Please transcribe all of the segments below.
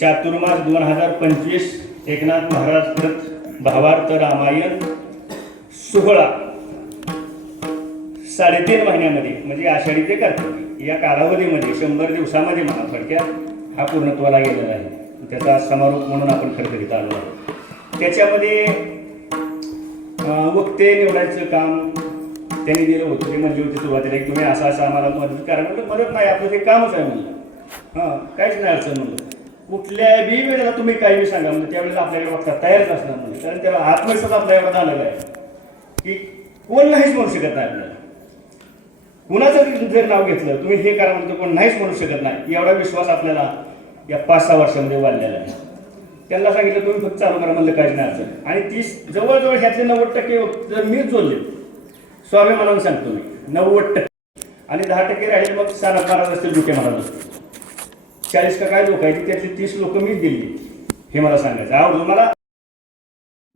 चातुर्मास दोन हजार पंचवीस एकनाथ महाराज कृत भावार्थ रामायण सोहळा. साडेतीन महिन्यामध्ये म्हणजे आषाढी ते कार्तिकी या कालावधीमध्ये शंभर दिवसामध्ये म्हणा थोडक्यात हा पूर्णत्वाला गेलेला आहे. त्याचा समारोप म्हणून आपण खरखरीत आलो आहोत. त्याच्यामध्ये वक्ते निवडायचं काम त्यांनी दिलं होतं ते म्हणजे होते सुरुवातीला की तुम्ही असं असं आम्हाला मदत करा. म्हणजे मदत नाही आपलं ते कामच आहे म्हणलं. हां काहीच नाही अडचण म्हणलं. कुठल्याही वेळेला तुम्ही काही बी सांगा. म्हणजे त्यावेळेला आपल्याकडे बघता तयारच असणार म्हणजे कारण त्याला आत्मविश्वास आपल्याकडे आलेला झालेला आहे की कोण नाहीच म्हणू शकत नाही आपल्याला. कुणाचं जर नाव घेतलं तुम्ही हे करा म्हणतो कोण नाहीच म्हणू शकत नाही. एवढा विश्वास आपल्याला या पाच सहा वर्षामध्ये वाढलेला आहे. त्यांना सांगितलं तुम्ही फक्त चालू करा म्हणलं काहीच नाही अडचण. आणि तीस जवळजवळ ह्यातले नव्वद टक्के जर मीच जोडले स्वाभिमानानं सांगतो मी नव्वद टक्के. आणि दहा टक्के राहिले मग सारा महाराज असतील डोके महाराज असतील चाळीस का काय लोक आहेत त्यातली तीस लोक मीच दिली. हे मला सांगायचं आवडून मला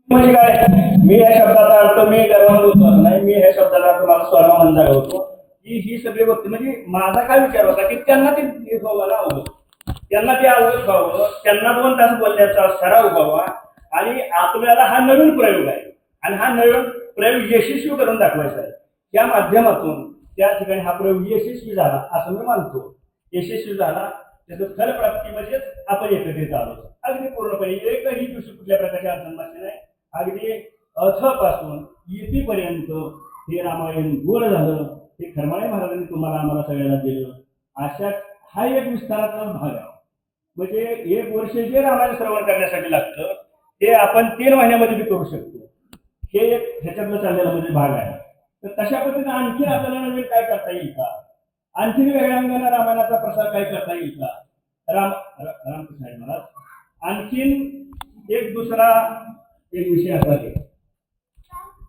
म्हणजे काय? मी या शब्दाचा अर्थ मी गर्वानं नाही. मी या शब्दाचा अर्थ मला स्वाभिमान जागवतो. की ही सगळी गोष्टी म्हणजे माझा काय विचार होता की त्यांना ते हे त्यांना ते आवडत व्हावं त्यांना दोन तास बोलण्याचा सराव व्हावा. आणि आपल्याला हा नवीन प्रयोग आहे. आणि हा नवीन प्रयोग यशस्वी करून दाखवायचा आहे. त्या माध्यमातून त्या ठिकाणी हा प्रयोग यशस्वी झाला असं मी मानतो. यशस्वी झाला त्याचं फलप्राप्ती म्हणजेच आपण एकत्रित आलो अगदी पूर्णपणे एकही दिवशी कुठल्या प्रकारची अडचण भाषण नाही. अगदी अथपासून येतीपर्यंत हे रामायण गोड झालं. हे खरमाळे महाराजांनी तुम्हाला आम्हाला सगळ्याला दिलं. अशा हा एक विस्ताराचा भाग आहे. म्हणजे एक वर्ष जे रामायण श्रवण करण्यासाठी लागतं ते आपण तीन महिन्यामध्ये बी करू शकतो. हे एक ह्याच्यातलं चाललेला म्हणजे भाग आहे. तर तशा पद्धतीने आणखी आपल्याला नवीन काय करता येईल का? आणखीन वेगळ्या अंगाने रामायणाचा प्रसार काय करता येईल का? राम रामकृष्ण महाराज. आणखीन एक दुसरा एक विषय असा आहे.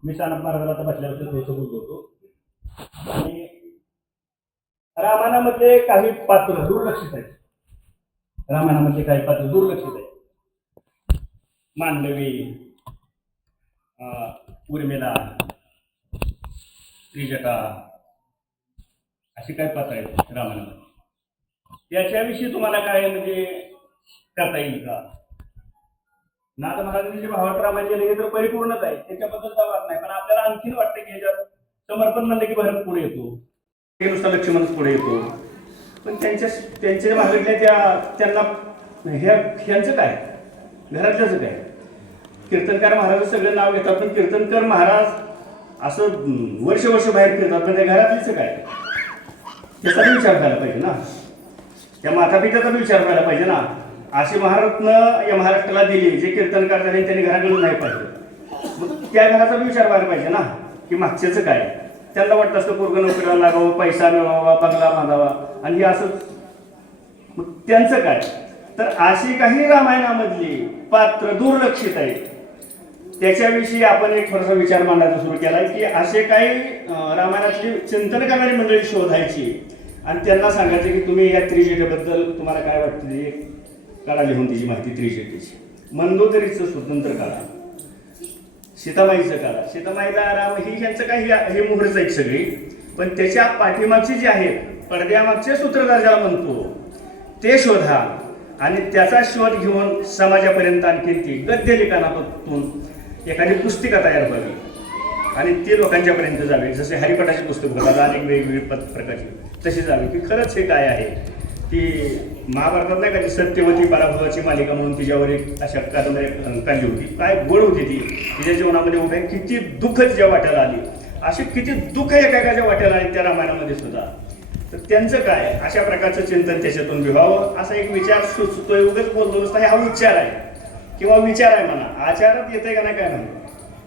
मी सानप महाराजाला आता बसल्यावर थोडंसं बोलतो होतो. आणि रामायणामध्ये काही पात्र दुर्लक्षित आहेत. रामायणामध्ये काही पात्र दुर्लक्षित आहेत. मांडवी उर्मिला त्रिजटा अशी काय पात्र आहेत रामायणामध्ये याच्याविषयी तुम्हाला काय म्हणजे करता येईल का? नाथ महाराजांचे भावात रामायण केले तर परिपूर्णच आहे. त्याच्याबद्दल वाद नाही. पण आपल्याला आणखीन वाटतं की ह्याच्यात समर्पण म्हणलं की भरत पुढे येतो. ते नुसता लक्ष्मण पुढे येतो. पण त्यांच्या त्यांच्या मागितल्या त्या त्यांना ह्या ह्यांचं काय? घरातल्याचं काय? कीर्तनकार महाराज सगळं नाव घेतात पण कीर्तनकार महाराज असं वर्ष वर्ष बाहेर फिरतात. पण त्या घरातलीच काय? त्याचा बी विचार करायला पाहिजे ना. त्या मातापित्याचा बी विचार करायला पाहिजे ना. अशी महारत्न या महाराष्ट्राला दिली जे कीर्तनकार झाले त्यांनी घराकडून नाही पाहिजे मग त्या घराचा बी विचार व्हायला पाहिजे ना की मागच्याचं काय? त्यांना वाटतं असतं पोरग नोकरीला लागावं पैसा मिळवावा बंगला बांधावा आणि हे असं मग त्यांचं काय? तर अशी काही रामायणामधली पात्र दुर्लक्षित आहेत. त्याच्याविषयी आपण एक थोडासा विचार मांडायचा सुरू केला की असे काही रामायणातली चिंतन करणारी मंडळी शोधायची आणि त्यांना सांगायचं की तुम्ही या त्रिजेटेबद्दल तुम्हाला काय वाटतं? काढा लिहून तिची माहिती त्रिजेटेची मंदोदरीचं स्वतंत्र काढा. सीतामाईचं काढा. सीतामाईला राम ही यांचं काही हे मुहूर्त आहेत सगळी. पण त्याच्या पाठीमागची जी आहेत पडद्यामागचे सूत्रधार ज्याला म्हणतो ते शोधा. आणि त्याचा शोध घेऊन समाजापर्यंत आणखी ती गद्य लिखाणातून एखादी पुस्तिका तयार व्हावी. आणि ते लोकांच्यापर्यंत जावे. जसे हरिपटाची पुस्तक होतात अनेक वेगवेगळी पद प्रकारची. तशी जावी. की खरंच हे काय आहे? ती महाभारतात नाही का ती सत्यवती पराभवाची मालिका म्हणून तिच्यावर एक अशा कादंबरी काढली होती. काय गोड होती ती. तिच्या जीवनामध्ये उभ्या किती दुःख तिच्या वाट्याला आली. अशी किती दुःख एकाच्या वाट्याला आली त्या रामायणामध्ये सुद्धा. तर त्यांचं काय? अशा प्रकारचं चिंतन त्याच्यातून विभाव असा एक विचार सुचतोय. उगाच बोलतो नसता. हा विचार आहे. किंवा विचार आहे म्हणा आचारात येते का नाही काय नाही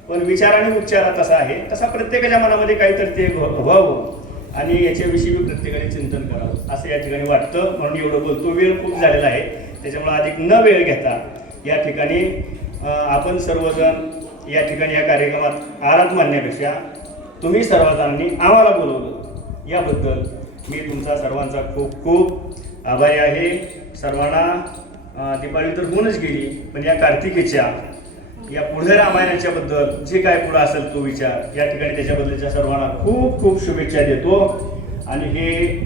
पण विचार आणि उच्चारात असा आहे. तसा प्रत्येकाच्या मनामध्ये काहीतरी ते व्हावं आणि याच्याविषयी मी प्रत्येकाने चिंतन करावं. असं या ठिकाणी वाटतं. म्हणून एवढं बोलतो. वेळ खूप झालेला आहे. त्याच्यामुळे अधिक न वेळ घेता या ठिकाणी आपण सर्वजण या ठिकाणी या कार्यक्रमात आरात मानण्यापेक्षा तुम्ही सर्वजणांनी आम्हाला बोलवलं. याबद्दल मी तुमचा सर्वांचा खूप खूप आभारी आहे. सर्वांना दिपाळी तर होऊनच गेली पण या कार्तिकेच्या या पुढे रामायणाच्या बद्दल जे काय पुढं असेल तो विचार या ठिकाणी त्याच्याबद्दलच्या सर्वांना खूप खूप शुभेच्छा देतो. आणि हे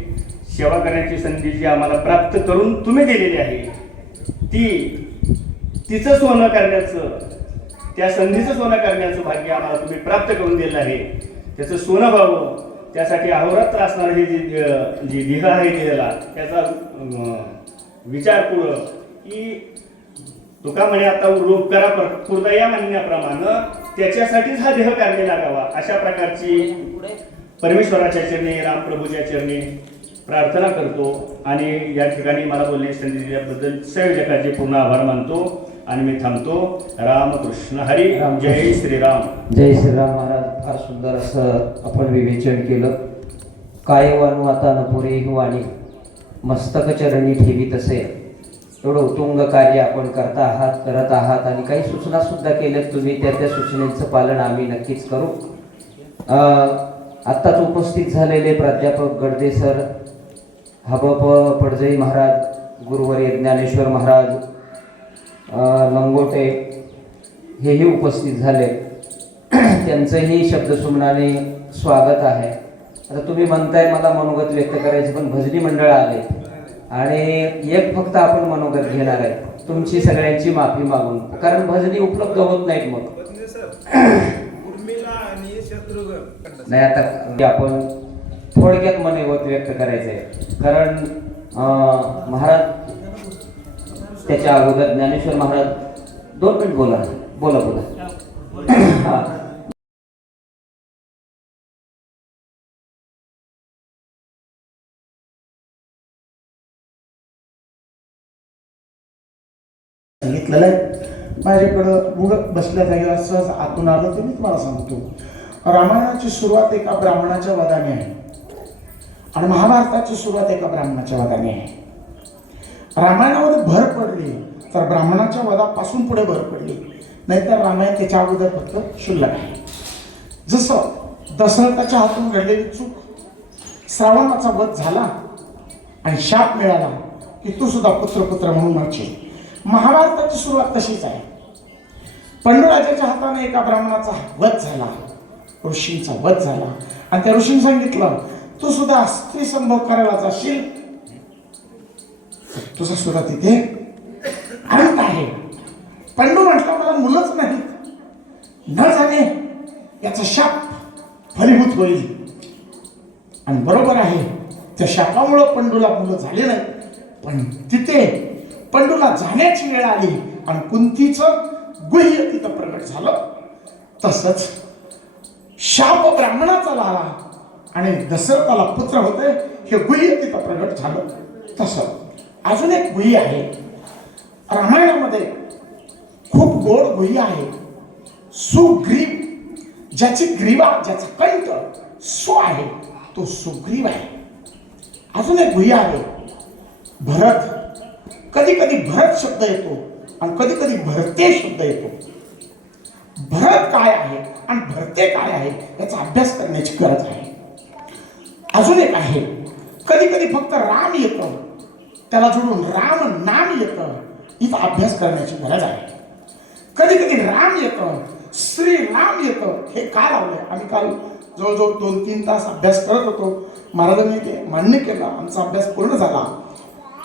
सेवा करण्याची संधी जी आम्हाला प्राप्त करून तुम्ही दिलेली आहे ती तिचं सोनं करण्याचं त्या संधीचं सोनं करण्याचं भाग्य आम्हाला तुम्ही प्राप्त करून दिलं आहे. त्याचं सोनं व्हावं त्यासाठी अहोरात्र असणारं हे जी जी देह आहे देहाला त्याचा विचार पुढं की तुका म्हणे आता रोप करा पूर्ण या म्हणण्याप्रमाणे त्याच्यासाठीच हा देह काढले लागावा अशा प्रकारची परमेश्वराच्या चरणी रामप्रभूच्या चरणी प्रार्थना करतो. आणि या ठिकाणी मला बोलण्याची संधी दिल्याबद्दल संयोजकाचे पूर्ण आभार मानतो. आणि मी थांबतो. रामकृष्ण हरी. जय श्रीराम. जय श्रीराम महाराज. फार सुंदर असं आपण विवेचन केलं. काय वाणू आता नपुरे वाणी मस्तक चरणी ठेवी तसे एवढं उत्तुंग कार्य आपण करता आहात करत आहात आणि काही सूचना सुद्धा केल्यात तुम्ही त्या त्या सूचनेचं पालन आम्ही नक्कीच करू. आत्ताच उपस्थित झालेले प्राध्यापक गडदे सर हबप पडजई महाराज गुरुवर्य ज्ञानेश्वर महाराज लंगोटे हेही उपस्थित झाले. त्यांचंही शब्दसुमनाने स्वागत आहे. आता तुम्ही म्हणताय मला मनोगत व्यक्त करायचं पण भजनी मंडळ आले आणि एक फक्त आपण मनोगत घेणार आहे. तुमची सगळ्यांची माफी मागून. कारण भजनी उपलब्ध होत नाहीत मग. उर्मिला आणि शत्रुघ्न. नाही आता आपण थोडक्यात मनोगत व्यक्त करायचं आहे कारण महाराज त्याच्या अगोदर ज्ञानेश्वर महाराज दोन मिनिट बोला. बोला बोला. हा. सांगितलेलं आहे. माझ्याकडं मुग बसल्या जागेवर सहज आतून आलं तर मी तुम्हाला सांगतो. रामायणाची सुरुवात एका ब्राह्मणाच्या वादाने आहे. आणि महाभारताची सुरुवात एका ब्राह्मणाच्या वादाने आहे. रामायणामध्ये भर पडली तर ब्राह्मणाच्या वदापासून पुढे भर पडली. नाहीतर रामायण त्याच्या अगोदर फक्त शुल्लक आहे. जसं दशरथाच्या हातून घडलेली चूक श्रावणाचा वध झाला आणि शाप मिळाला की तू सुद्धा पुत्र पुत्र म्हणून मरशील. महाभारताची सुरुवात तशीच आहे. पंडुराजाच्या हाताने एका ब्राह्मणाचा वध झाला. ऋषींचा वध झाला. आणि त्या ऋषीने सांगितलं तू सुद्धा स्त्री संभव करायला जाशील? तुझा सुद्धा तिथे आनंद आहे. पंडू म्हटलं मला मुलंच नाही न झाले याचा शाप फलीभूत होईल. आणि बरोबर आहे त्या शापामुळं पंडूला मुलं झाले नाही पण तिथे पंडूला जाण्याची वेळ आली आणि कुंतीचं गुह्य तिथं प्रकट झालं. तसंच शाप ब्राह्मणाचा लाला आणि दशरथाला पुत्र होते हे गुह्य तिथं प्रगट झालं. तसं अजून एक गुह्य आहे. रामायणामध्ये खूप गोड गुह्य आहे. सुग्रीव ज्याची ग्रीवा ज्याचा कंठ सु आहे तो सुग्रीव आहे. अजून एक गुह्य आहे. भरत कधी कधी भरत शब्द येतो आणि कधी कधी भरते शब्द येतो. भरत काय आहे आणि भरते काय आहे याचा अभ्यास करण्याची गरज आहे. अजून एक आहे कधी कधी फक्त राम येतं त्याला जोडून राम नाम येतं इथं अभ्यास करण्याची गरज आहे. कधी कधी राम येतं श्री राम येतं हे का लावलंय? आम्ही काल जवळजवळ दोन तीन तास अभ्यास करत होतो. महाराजांनी ते मान्य केलं आमचा अभ्यास पूर्ण झाला.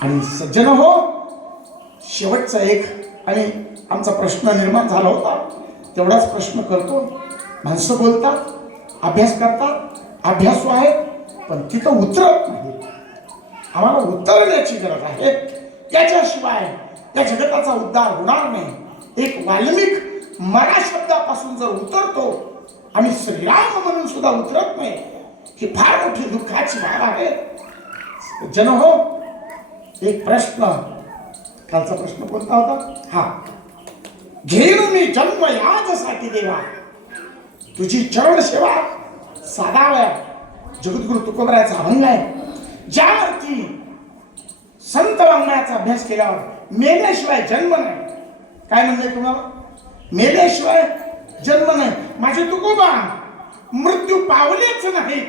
आणि सज्जन हो शेवटचा एक आणि आमचा प्रश्न निर्माण झाला होता. तेवढाच प्रश्न करतो. माणसं बोलतात अभ्यास करतात अभ्यासू आहेत पण तिथं उतरत नाही. आम्हाला उतरण्याची गरज आहे. त्याच्याशिवाय या जगताचा उद्धार होणार नाही. एक वाल्मिक मरा शब्दापासून जर उतरतो आणि श्रीराम म्हणून सुद्धा उतरत नाही. ही फार मोठी दुःखाची बाब आहे. जन हो एक प्रश्न. कालचा प्रश्न कोणता होता? हा. घेऊन मी जन्म याचसाठी देवा. तुझी चरण सेवा साधावया जगद्गुरु तुकोबराचा अभंग आहे. ज्यावरती संत वाङ्मयाचा अभ्यास केल्यावर मेल्याशिवाय जन्म नाही. काय म्हणजे तुम्हाला? मेल्याशिवाय जन्म नाही. माझे तुकोबा मृत्यू पावलेच नाही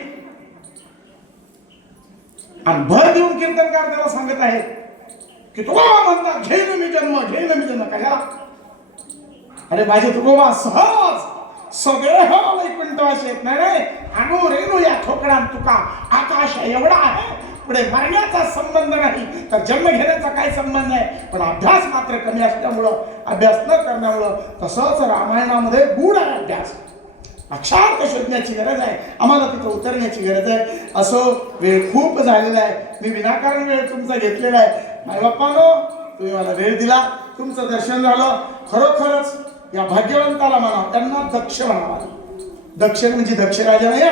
आणि भर देऊन कीर्तनकार त्याला सांगत आहे की तुकोबा म्हणतात घेईन मी जन्म घेईन मी जन्म. कशाला अरे माझे तुकोबा सहज सगळे हो वैकुंठवास येत नाही रे आणू रेणू या ठोकडान तुका. आकाश एवढा आहे. पुढे मरण्याचा संबंध नाही. तर जन्म घेण्याचा काय संबंध आहे? पण अभ्यास मात्र कमी असल्यामुळं अभ्यास न करण्यामुळं तसंच रामायणामध्ये गूढ आहे अभ्यास. अक्षार्थ शोधण्याची गरज आहे. आम्हाला तिथं उतरण्याची गरज आहे. असं वेळ खूप झालेला आहे. मी विनाकारण वेळ तुमचा घेतलेला आहे. माय बाप्पानो तुम्ही मला वेळ दिला. तुमचं दर्शन झालं. खरोखरच या भाग्यवंताला म्हणावं त्यांना दक्ष म्हणावा दक्ष म्हणजे दक्ष राजा नाही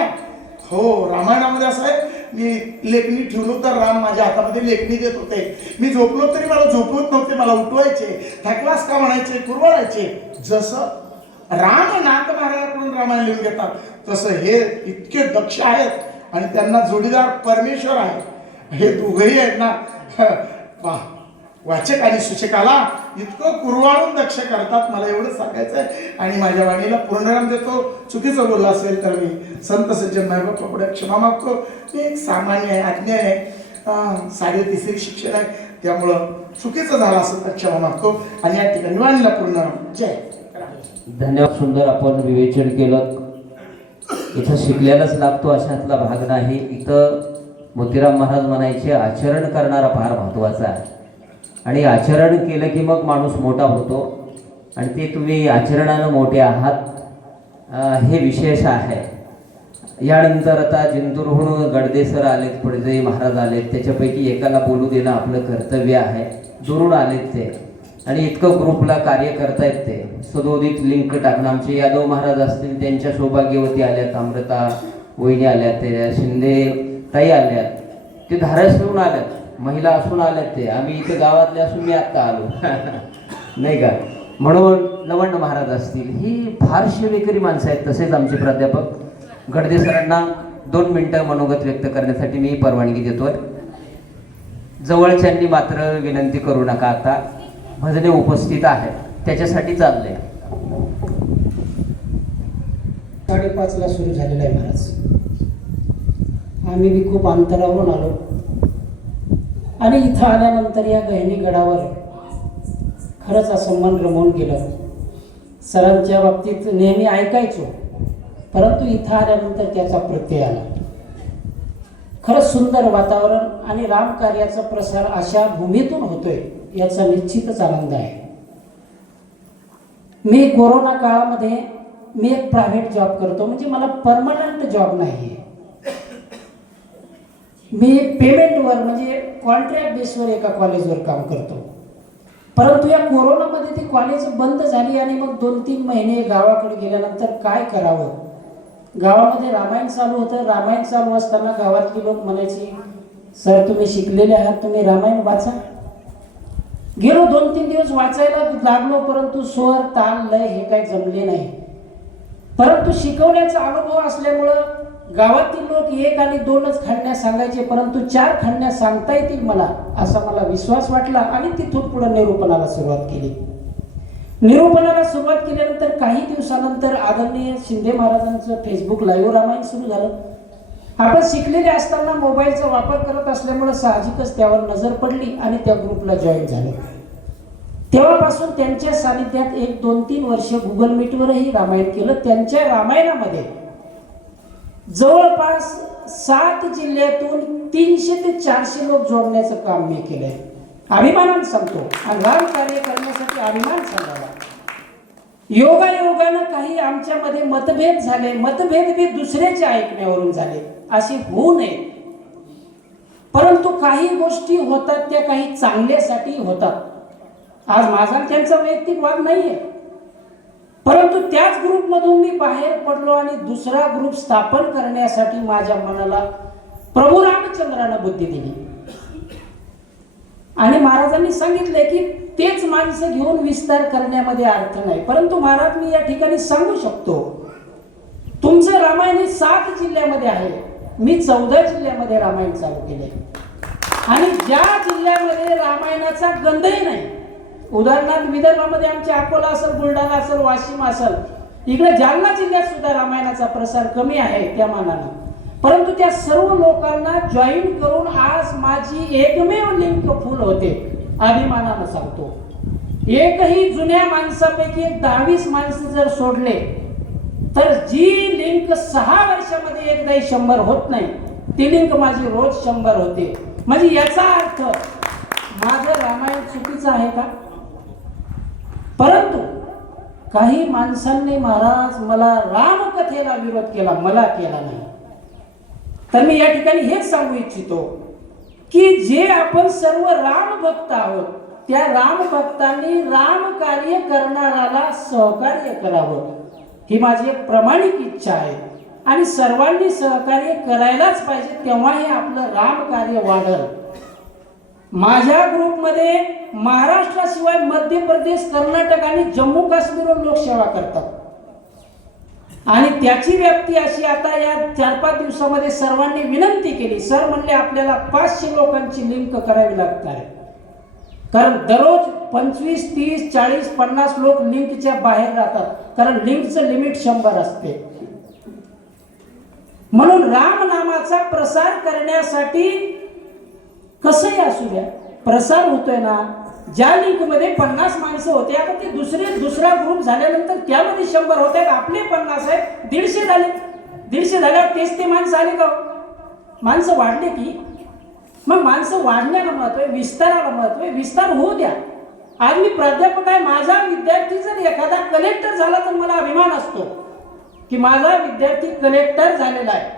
हो? रामायणामध्ये असं आहे मी लेखणी ठेवलो तर राम माझ्या हातामध्ये लेखणी देत होते. मी झोपलो तरी मला झोपवत नव्हते मला उठवायचे थकलास का म्हणायचे कुरवायचे जसं राम नाथ महाराजाकडून रामायण लिहून घेतात तसं हे इतके दक्ष आहेत आणि त्यांना जोडीदार परमेश्वर आहे. हे दोघंही आहेत ना वा. वाचक आणि सूचकाला इतकं कुरवाळून दक्ष करतात मला एवढं सांगायचं आहे. आणि माझ्या वाणीला पूर्णराम देतो. चुकीचं बोललं असेल तर मी संत सज्जन बाबा पुढे क्षमा मागतो. मी एक सामान्य आहे आज्ञा आहे. साडे तिसरी शिक्षण आहे. त्यामुळं चुकीचं झालं असेल तर क्षमा मागतो. आणि या ठिकाणी वाणीला पूर्णराम जय. धन्यवाद सुंदर आपण विवेचन केलं. इथं शिकलेलाच लागतो अशातला भाग नाही. इथं मोतीराम महाराज म्हणायचे आचरण करणारा फार महत्त्वाचा आहे. आणि आचरण केलं की मग माणूस मोठा होतो. आणि ते तुम्ही आचरणानं मोठे आहात हे विशेष आहे. यानंतर आता जिंतूरहून गडदेसर आलेत पडजे महाराज आलेत. त्याच्यापैकी एकाला बोलू देणं आपलं कर्तव्य आहे. दुरून आलेत ते. आणि इतकं ग्रुपला कार्य करतायत ते. सदोदित लिंक टाकणं. आमचे यादव महाराज असतील त्यांच्या सौभाग्यवती आल्यात. अमृता वहिनी आल्यात त्या शिंदे ताई आल्यात. ते धाराशिवून आल्यात. महिला असून आल्यात ते. आम्ही इथे गावातले असून मी आत्ता आलो. नाही का? म्हणून लवंड महाराज असतील. ही फार शिवेकरी माणसं आहेत तसेच आमचे प्राध्यापक. गडदे सरांना दोन मिनिटं मनोगत व्यक्त करण्यासाठी मी परवानगी देतोय. जवळच्यांनी मात्र विनंती करू नका आता. भजने उपस्थित आहेत. त्याच्यासाठी चाललंय. साडेपाचला सुरू झालेला आहे महाराज. आम्ही बी खूप अंतरावरून आलो. आणि इथं आल्यानंतर या गहिनी गडावर खरंच असं मन रमवून गेलं. सरांच्या बाबतीत नेहमी ऐकायचो परंतु इथं आल्यानंतर त्याचा प्रत्यय आला. खरंच सुंदर वातावरण आणि रामकार्याचा प्रसार अशा भूमीतून होतोय याचा निश्चितच आनंद आहे. मी कोरोना काळामध्ये मी एक प्रायव्हेट जॉब करतो म्हणजे मला परमनंट जॉब नाही आहे मी पेमेंटवर म्हणजे कॉन्ट्रॅक्ट बेसवर एका कॉलेजवर काम करतो. परंतु या कोरोनामध्ये ती कॉलेज बंद झाली आणि मग दोन तीन महिने गावाकडे गेल्यानंतर काय करावं? गावामध्ये रामायण चालू होतं. रामायण चालू असताना गावातली लोक म्हणायची सर तुम्ही शिकलेले आहात तुम्ही रामायण वाचा. गेलो दोन तीन दिवस वाचायला लागलो परंतु स्वर ताल लय हे काही जमले नाही. परंतु शिकवण्याचा अनुभव असल्यामुळं गावातील लोक एक आणि दोनच खंड्या सांगायचे परंतु चार खंड्या सांगता येतील मला असा मला विश्वास वाटला आणि तिथून पुढे निरूपणाला सुरुवात केली. निरूपणाला सुरुवात केल्यानंतर काही दिवसानंतर आदरणीय शिंदे महाराजांचं फेसबुक लाईव्ह रामायण सुरू झालं. आपण शिकलेले असताना मोबाईलचा वापर करत असल्यामुळे साहजिकच त्यावर नजर पडली आणि त्या ग्रुपला जॉईन झालं. तेव्हापासून त्यांच्या सानिध्यात एक दोन तीन वर्ष गुगल मीटवरही रामायण केलं. त्यांच्या रामायणामध्ये जवळपास सात जिल्ह्यातून तीनशे ते चारशे लोक जोडण्याचं काम मी केलंय. अभिमानानं सांगतो आणि कार्य करण्यासाठी अभिमान सांगावा. योगायोगानं काही आमच्यामध्ये मतभेद झाले. मतभेद बी दुसऱ्याच्या ऐकण्यावरून झाले. असे होऊ नये. परंतु काही गोष्टी होतात त्या काही चांगल्यासाठी होतात. आज माझा त्यांचा वैयक्तिक वाद आहे परंतु त्याच ग्रुपमधून मी बाहेर पडलो आणि दुसरा ग्रुप स्थापन करण्यासाठी माझ्या मनाला प्रभू रामचंद्रानं बुद्धी दिली. आणि महाराजांनी सांगितले की तेच माणसं घेऊन विस्तार करण्यामध्ये अर्थ नाही. परंतु महाराज मी या ठिकाणी सांगू शकतो तुमचं रामायण हे सात जिल्ह्यामध्ये आहे. मी चौदा जिल्ह्यामध्ये रामायण चालू केले आणि ज्या जिल्ह्यामध्ये रामायणाचा गंधही नाही उदाहरणार्थ विदर्भामध्ये आमच्या अकोला असेल बुलढाणा असेल वाशिम असेल इकडे जालना जिल्ह्यात सुद्धा रामायणाचा प्रसार कमी आहे त्या मानानं. परंतु त्या सर्व लोकांना जॉईन करून आज माझी एकमेव लिंक फुल होते अभिमानानं सांगतो. एकही जुन्या माणसापैकी एक दहावीस माणसं जर सोडले तर जी लिंक सहा वर्षामध्ये एकदाही शंभर होत नाही ती लिंक माझी रोज शंभर होते. म्हणजे याचा अर्थ माझं रामायण चुकीचं आहे का? परंतु काही माणसांनी महाराज मला रामकथेला विरोध केला मला केला नाही. तर मी या ठिकाणी हेच सांगू इच्छितो की जे आपण सर्व राम भक्त आहोत त्या राम भक्तांनी राम कार्य करणाराला सहकार्य करावं. ही माझी एक प्रामाणिक इच्छा आहे. आणि सर्वांनी सहकार्य करायलाच पाहिजे तेव्हा हे आपलं राम कार्य वाढल. माझ्या ग्रुपमध्ये महाराष्ट्राशिवाय मध्य प्रदेश कर्नाटक आणि जम्मू काश्मीरवर लोक सेवा करतात. आणि त्याची व्याप्ती अशी आता या चार पाच दिवसामध्ये सर्वांनी विनंती केली. सर म्हणले आपल्याला पाचशे लोकांची लिंक करावी लागत आहे. कारण दररोज पंचवीस तीस चाळीस पन्नास लोक लिंकच्या बाहेर राहतात कारण लिंकचं लिमिट शंभर असते. म्हणून रामनामाचा प्रसार करण्यासाठी कसंही असू द्या प्रसार होतोय ना ज्या लिंकमध्ये पन्नास माणसं होते आता ते दुसरे दुसरा ग्रुप झाल्यानंतर त्यामध्ये शंभर होते आपले पन्नास आहेत दीडशे झाले. दीडशे झाल्यावर तेच ते माणसं आले का हो? माणसं वाढले की? मग माणसं वाढण्याला महत्त्व आहे विस्ताराला महत्त्व आहे विस्तार होऊ द्या. आज मी प्राध्यापक आहे माझा विद्यार्थी जर एखादा कलेक्टर झाला तर मला अभिमान असतो की माझा विद्यार्थी कलेक्टर झालेला आहे.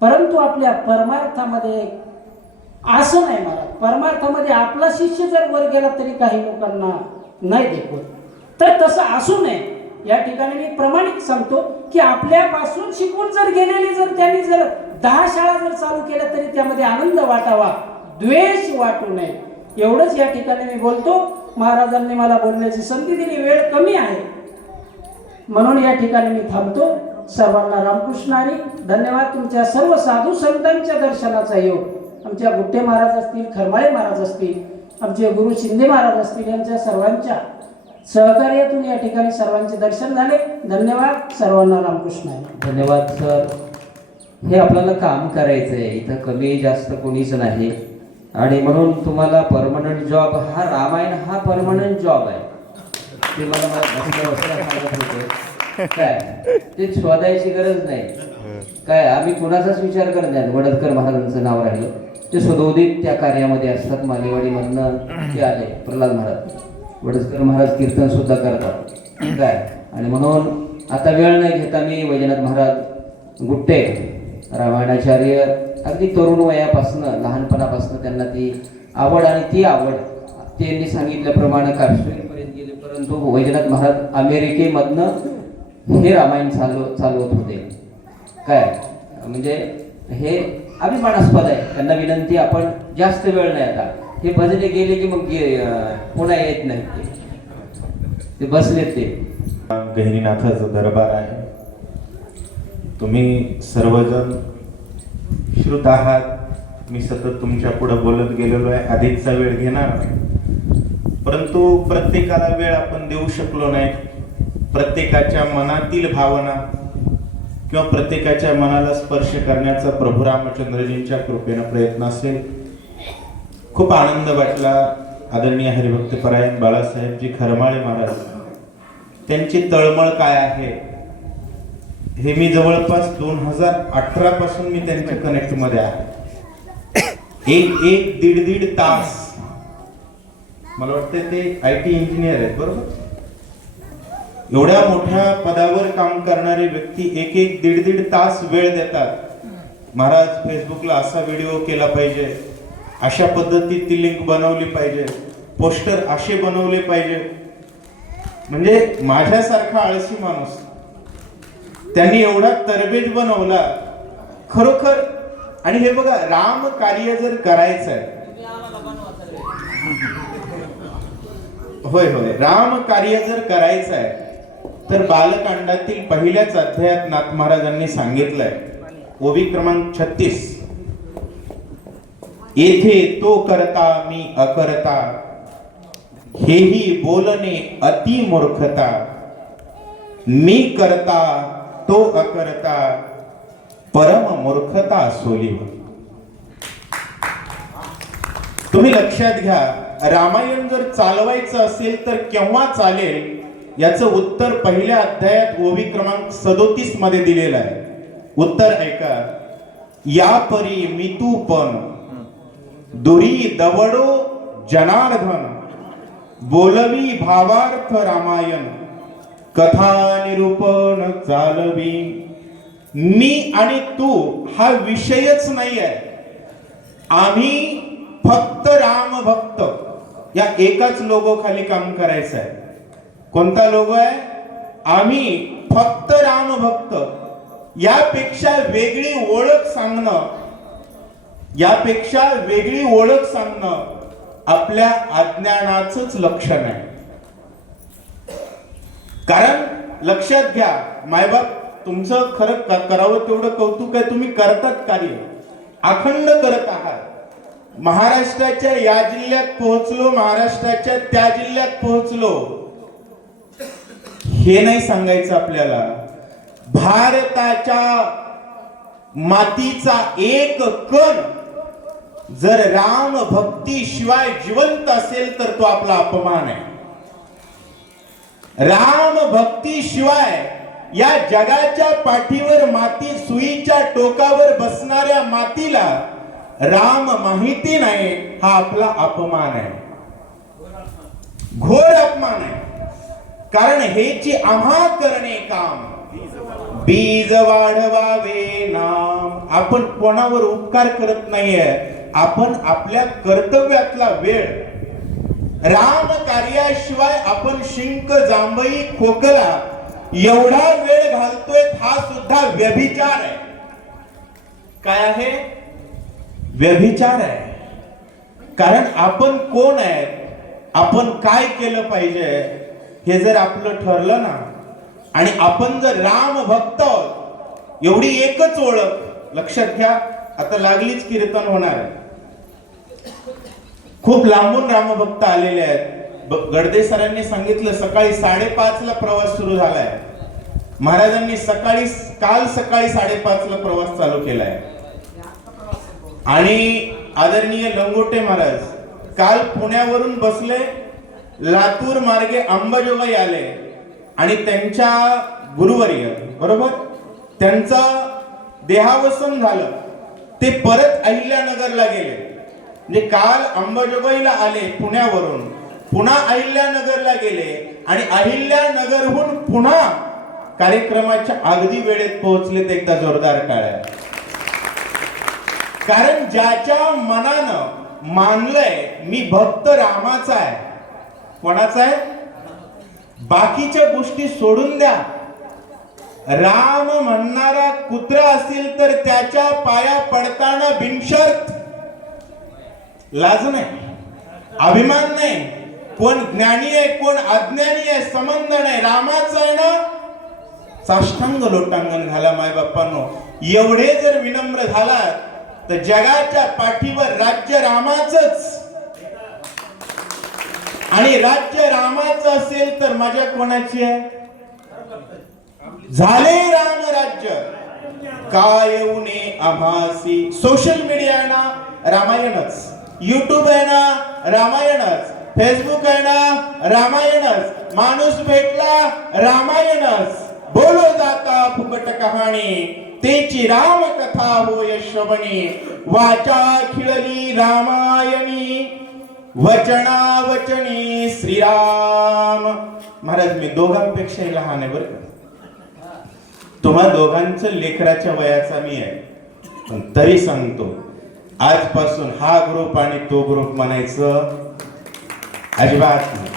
परंतु आपल्या परमार्थामध्ये असं नाही महाराज परमार्थामध्ये आपला शिष्य जर वर गेला तरी काही लोकांना नाही देखवत. तर तसं असू नये. या ठिकाणी मी प्रमाणिक सांगतो की आपल्यापासून शिकून जर गेलेली जर त्यांनी जर दहा शाळा जर चालू केल्या तरी त्यामध्ये आनंद वाटावा द्वेष वाटू नये. एवढंच या ठिकाणी मी बोलतो. महाराजांनी मला बोलण्याची संधी दिली. वेळ कमी आहे. म्हणून या ठिकाणी मी थांबतो. सर्वांना रामकृष्ण धन्यवाद. तुमच्या सर्व साधू संतांच्या दर्शनाचा योग. आमच्या गुट्टे महाराज असतील खरमाळे महाराज असतील आमचे गुरु शिंदे महाराज असतील यांच्या सर्वांच्या सहकार्यातून या ठिकाणी सर्वांचे दर्शन झाले. धन्यवाद सर्वांना रामकृष्ण. हरी धन्यवाद सर. हे आपल्याला काम करायचं आहे. इथं कमी जास्त कोणीच नाही. आणि म्हणून तुम्हाला परमनंट जॉब हा रामायण हा परमनंट जॉब आहे. ते मला काय? ते शोधायची गरज नाही. काय? आम्ही कुणाचाच विचार करत नाही. वडदकर महाराजांचं नाव राहिलं. ते सदोदित त्या कार्यामध्ये असतात मालेवाडीमधनं ते आले प्रल्हाद महाराज. वडसकर महाराज कीर्तन सुद्धा करतात. काय आणि म्हणून आता वेळ नाही घेता मी वैजनाथ महाराज गुट्टे रामायणाचार्य अगदी तरुण वयापासनं लहानपणापासून त्यांना ती आवड आणि ती आवड त्यांनी सांगितल्याप्रमाणे काश्मीरपर्यंत गेले परंतु वैजनाथ महाराज अमेरिकेमधनं हे रामायण चालव चालवत होते. काय? म्हणजे हे अभिमानास्पद आहे. त्यांना विनंती आपण जास्त वेळ नाही आता. हे भजने गेले की मग पुन्हा येत नाही ते. बसले बसलेत ते. गहिनीनाथाचा दरबार आहे. तुम्ही सर्वजण श्रुत आहात. मी सतत तुमच्यापुढे बोलत गेलेलो आहे. अधिकचा वेळ घेणार परंतु प्रत्येकाला वेळ आपण देऊ शकलो नाही. प्रत्येकाच्या मनातील भावना किंवा प्रत्येकाच्या मनाला स्पर्श करण्याचा प्रभू रामचंद्रजींच्या कृपेनं प्रयत्न असेल खूप आनंद वाटला आदरणीय हरिभक्तपरायण बाळासाहेबजी खरमाळे महाराज. त्यांची तळमळ काय आहे? हे मी जवळपास दोन हजार अठरा पासून मी त्यांच्या कनेक्टमध्ये आहे. एक एक दीड दीड तास. मला वाटतं ते आय टी इंजिनियर आहेत बरोबर? एवढ्या मोठ्या पदावर काम करणारे व्यक्ती एक एक दीड दीड तास वेळ देतात. महाराज फेसबुकला असा व्हिडिओ केला पाहिजे. अशा पद्धतीत ती लिंक बनवली पाहिजे. पोस्टर असे बनवले पाहिजे. म्हणजे माझ्यासारखा आळशी माणूस त्यांनी एवढा तरबेज बनवला खरोखर. आणि हे बघा राम कार्य जर करायचं आहे होय होय. राम कार्य जर करायचं आहे तर बालकांडातील पहिल्याच अध्यायात नाथ महाराजांनी सांगितलंय. ओबी क्रमांक छत्तीस. येथे तो करता मी अकरता. हेही बोलणे अति मूर्खता. मी करता तो अकरता. परम मूर्खता असोली तुम्ही लक्षात घ्या रामायण जर चालवायचं असेल तर केव्हा चालेल? याचं उत्तर पहिल्या अध्यायात ओवी क्रमांक सदोतीसमध्ये दिलेलं आहे. उत्तर ऐका. या परी मी तू पण दुरी दवडो जनार्दन बोलवी भावार्थ रामायण कथा निरूपण चालवी. मी आणि तू हा विषयच नाही आहे आम्ही फक्त राम भक्त या एकाच लोगोखाली काम करायचं आहे कोणता लोगो आहे? आम्ही फक्त राम भक्त. यापेक्षा वेगळी ओळख सांगणं यापेक्षा वेगळी ओळख सांगणं आपल्या अज्ञानाच लक्षण आहे. कारण लक्षात घ्या मायबाप तुमचं खरं करावं तेवढं कौतुक आहे. तुम्ही करतात कार्य. अखंड करत आहात. महाराष्ट्राच्या या जिल्ह्यात पोहोचलो महाराष्ट्राच्या त्या जिल्ह्यात पोहोचलो. हे नाही सांगायचं आपल्याला. भारताच्या मातीचा एक कण जर राम भक्ती शिवाय जिवंत असेल तर तो आपला अपमान आहे. राम भक्ती शिवाय या जगाच्या पाठीवर माती सुईच्या टोकावर बसणाऱ्या मातीला राम माहिती नाही हा आपला अपमान आहे. घोर अपमान आहे. कारण हेची आम्हा करणे काम. बीज वाढवावे नाम. आपण कोणावर उपकार करत नाहीये. आपण आपल्या कर्तव्यातला वेळ. राम कार्याशिवाय आपण शिंक जांभई खोकला एवढा वेळ घालतोय हा सुद्धा व्यभिचार आहे. काय आहे? व्यभिचार आहे. कारण आपण कोण आहे आपण काय केलं पाहिजे? हे जर आपलं ठरलं ना आणि आपण जर राम भक्त एवढी एकच ओळख लक्षात घ्या आता लागलीच कीर्तन होणार आहे. खूप लांबून रामभक्त आलेले आहेत. गडदे सरांनी सांगितलं सकाळी साडेपाच ला प्रवास सुरू झालाय. महाराजांनी सकाळी काल सकाळी साडेपाच ला प्रवास चालू केलाय. आणि आदरणीय लंगोटे महाराज काल पुण्यावरून बसले लातूर मार्गे अंबाजोगाई आले आणि त्यांच्या गुरुवर्य बरोबर? त्यांचं देहावसन झालं. ते परत अहिल्यानगरला गेले. म्हणजे काल अंबाजोगाईला आले पुण्यावरून. पुन्हा अहिल्यानगरला गेले आणि अहिल्यानगरहून पुन्हा कार्यक्रमाच्या अगदी वेळेत पोहोचले ते एकदा जोरदार टाळ्या. कारण ज्याच्या मनानं मानलंय मी भक्त रामाचा आहे. कोणाचा आहे? बाकीच्या गोष्टी सोडून द्या. राम म्हणणारा कुत्रा असेल तर त्याच्या पाया पडताना बिनशर्त. लाज नाही अभिमान नाही. कोण ज्ञानी आहे कोण अज्ञानी आहे संबंध नाही. रामाचं आहे ना साष्टांग लोटांगण घाला माय बाप्पांनो. एवढे जर विनम्र झालात तर जगाच्या पाठीवर राज्य रामाचंच. आणि राज्य रामाचं असेल तर माझ्या कोणाची आहे? झाले राम राज्य. काय येऊने आभासी. सोशल मीडिया आहे ना रामायणच. युट्यूब आहे ना रामायणच. फेसबुक आहे ना रामायणच. माणूस भेटला रामायणच. बोलो जाता फुकट कहाणी. तेची राम कथा होय श्रवणी वाचा खिळली रामायणी. वचना वचनी श्रीराम. महाराज मी दोघांपेक्षाही लहान आहे बरं का. तुम्हा दोघांचं लेकराच्या वयाचा मी आहे. पण तरी सांगतो आजपासून हा ग्रुप आणि तो ग्रुप म्हणायचं अजिबात नाही.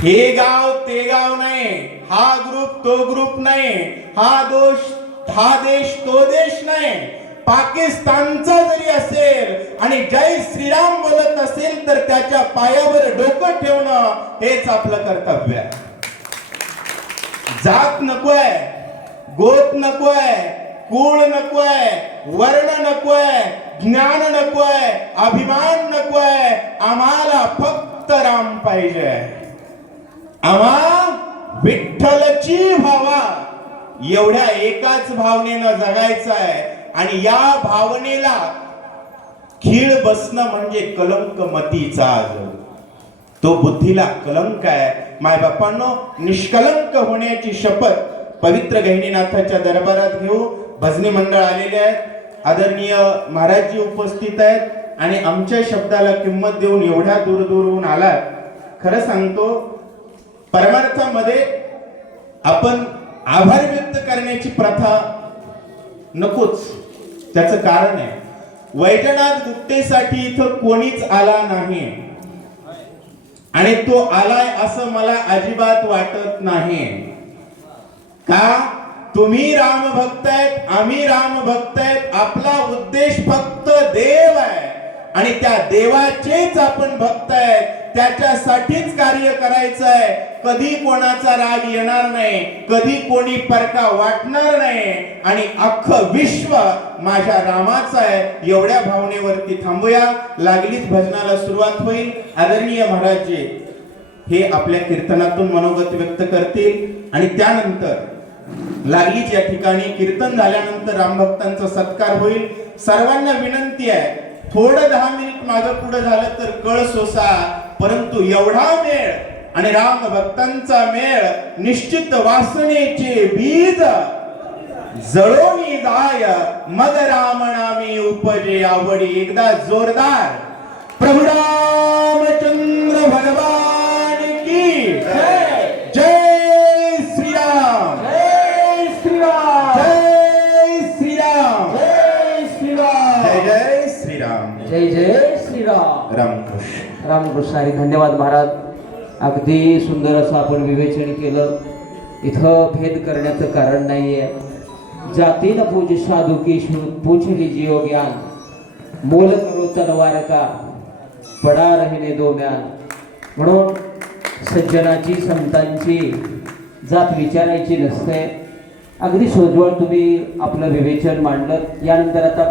हे गाव ते गाव नाही हा ग्रुप तो ग्रुप नाही हा दोष हा देश तो देश नाही. पाकिस्तानचा जरी असेल आणि जय श्रीराम बोलत असेल तर त्याच्या पायावर डोकं ठेवणं हेच आपलं कर्तव्य आहे. जात नकोय गोत नकोय कुळ नकोय वर्ण नकोय ज्ञान नकोय अभिमान नकोय आम्हाला फक्त राम पाहिजे. आम्हा विठ्ठलची भावा एवढ्या एकाच भावनेनं जगायचं आहे. आणि या भावनेला खीळ बसणं म्हणजे कलंक मतीचा तो बुद्धीला कलंक आहे. मायबापांनो निष्कलंक होण्याची शपथ पवित्र गहिनीनाथाच्या दरबारात घेऊ भजनी मंडळ आलेले आहेत. आदरणीय महाराजजी उपस्थित आहेत आणि आमच्या शब्दाला किंमत देऊन एवढ्या दूर दूरहून आलात. खरं सांगतो परमार्थामध्ये आपण आभार व्यक्त करण्याची प्रथा नकोच. त्याचं कारण आहे. वैजनाथ गुप्तेसाठी इथं कोणीच आला नाही. आणि तो आलाय असं मला अजिबात वाटत नाही. का? तुम्ही राम भक्त आहेत आम्ही राम भक्त आहेत. आपला उद्देश फक्त देव आहे. आणि त्या देवाचेच आपण भक्त आहेत. त्याच्यासाठीच कार्य करायचं आहे. कधी कोणाचा राग येणार नाही कधी कोणी परका वाटणार नाही आणि अख्खं विश्व माझ्या रामाचं आहे. एवढ्या भावनेवरती थांबूया. लागलीच भजनाला सुरुवात होईल. आदरणीय महाराजजी हे आपल्या कीर्तनातून मनोगत व्यक्त करतील. आणि त्यानंतर लागलीच या ठिकाणी कीर्तन झाल्यानंतर रामभक्तांचा सत्कार होईल. सर्वांना विनंती आहे थोडं दहा मिनिट मागं पुढे झालं तर कळ सोसा परंतु एवढा वेळ आणि राम भक्तांचा मेळ निश्चित वासनेचे बीज जळोनी जाय मग राम नामी उपजे आवडी एकदा जोरदार. प्रभु रामचंद्र भगवान की जय श्रीराम. जय श्रीराम. जय श्रीराम. जय श्रीराम. जय जय श्रीराम. जय जय श्रीराम. रामकृष्ण. रामकृष्ण आणि धन्यवाद महाराज. अगदी सुंदर असं आपण विवेचन केलं. इथं भेद करण्याचं कारण नाही आहे जातीन पूज साधू की पूछ लीजियो ज्ञान. मोल करो तलवार का? पडा रहिने दो म्यान म्हणून सज्जनाची संतांची जात विचारायची नसते. अगदी सोजवळ तुम्ही आपलं विवेचन मांडलं. यानंतर आता